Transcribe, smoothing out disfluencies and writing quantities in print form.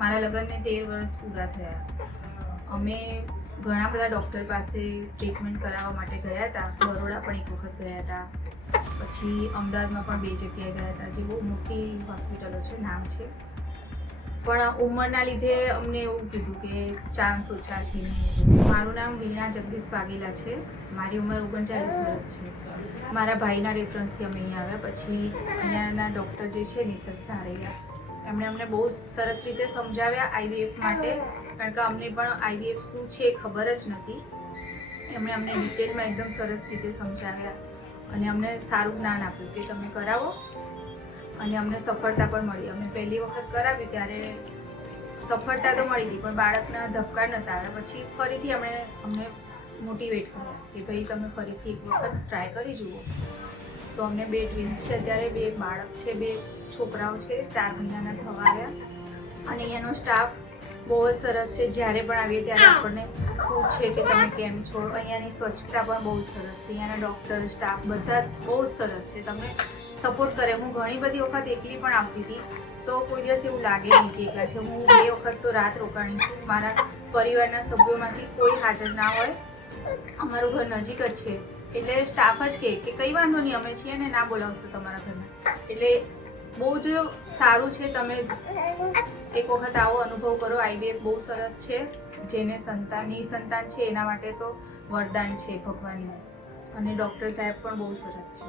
મારા લગ્નને 13 વર્ષ પૂરા થયા. અમે ઘણા બધા ડૉક્ટર પાસે ટ્રીટમેન્ટ કરાવવા માટે ગયા હતા. બરોડા પણ એક વખત ગયા હતા, પછી અમદાવાદમાં પણ 2 જગ્યાએ ગયા હતા, જે બહુ મોટી હોસ્પિટલો છે, નામ છે. પણ ઉંમરના લીધે અમને એવું કીધું કે ચાન્સ ઓછા છે. મારું નામ વીણા જગદીશ વાઘેલા છે. મારી ઉંમર 39 વર્ષ છે. મારા ભાઈના રેફરન્સથી અમે અહીંયા આવ્યા. પછી અહીંયાના ડૉક્ટર જે છે નિસર્ગ ધારેયા, એમણે અમને બહુ સરસ રીતે સમજાવ્યા આઈવીએફ માટે, કારણ કે અમને પણ આઈવીએફ શું છે ખબર જ નથી. એમણે અમને ડિટેલમાં એકદમ સરસ રીતે સમજાવ્યા અને અમને સારું જ્ઞાન આપ્યું કે તમે કરાવો, અને અમને સફળતા પણ મળી. અમે પહેલી વખત કરાવી ત્યારે સફળતા તો મળી હતી, પણ બાળકના ધબકાર નહોતા આવ્યા. પછી ફરીથી અમને મોટિવેટ કર્યા કે ભાઈ તમે ફરીથી એક વખત ટ્રાય કરી જુઓ. તો અમને 2 ટ્વિન્સ છે, અત્યારે 2 બાળક છે, 2 છોકરાઓ છે, 4 મહિનાના થવા આવ્યા. અને અહીંયાનો સ્ટાફ બહુ જ સરસ છે. જ્યારે પણ આવીએ ત્યારે આપણને પૂછે કે તમે કેમ છો. અહીંયાની સ્વચ્છતા પણ બહુ સરસ છે. અહીંયાના ડૉક્ટર સ્ટાફ બધા બહુ જ સરસ છે. તમને સપોર્ટ કરે. હું ઘણી બધી વખત એકલી પણ આવતી હતી, તો કોઈ દિવસ એવું લાગે નહીં કે એકલા છે. હું 2 વખત તો રાત રોકાણી છું. મારા પરિવારના સભ્યોમાંથી કોઈ હાજર ના હોય. અમારું ઘર નજીક જ છે, એટલે સ્ટાફ જ કહે કે કંઈ વાંધો નહીં, અમે છીએ ને, ના બોલાવશો તમારા ઘરમાં. એટલે બહુ જ સારું છે. તમે એક વખત આવો અનુભવ કરો. આઈવીએફ બહુ સરસ છે. જેને નિસંતાન છે એના માટે તો વરદાન છે ભગવાનનું. અને ડૉક્ટર સાહેબ પણ બહુ સરસ છે.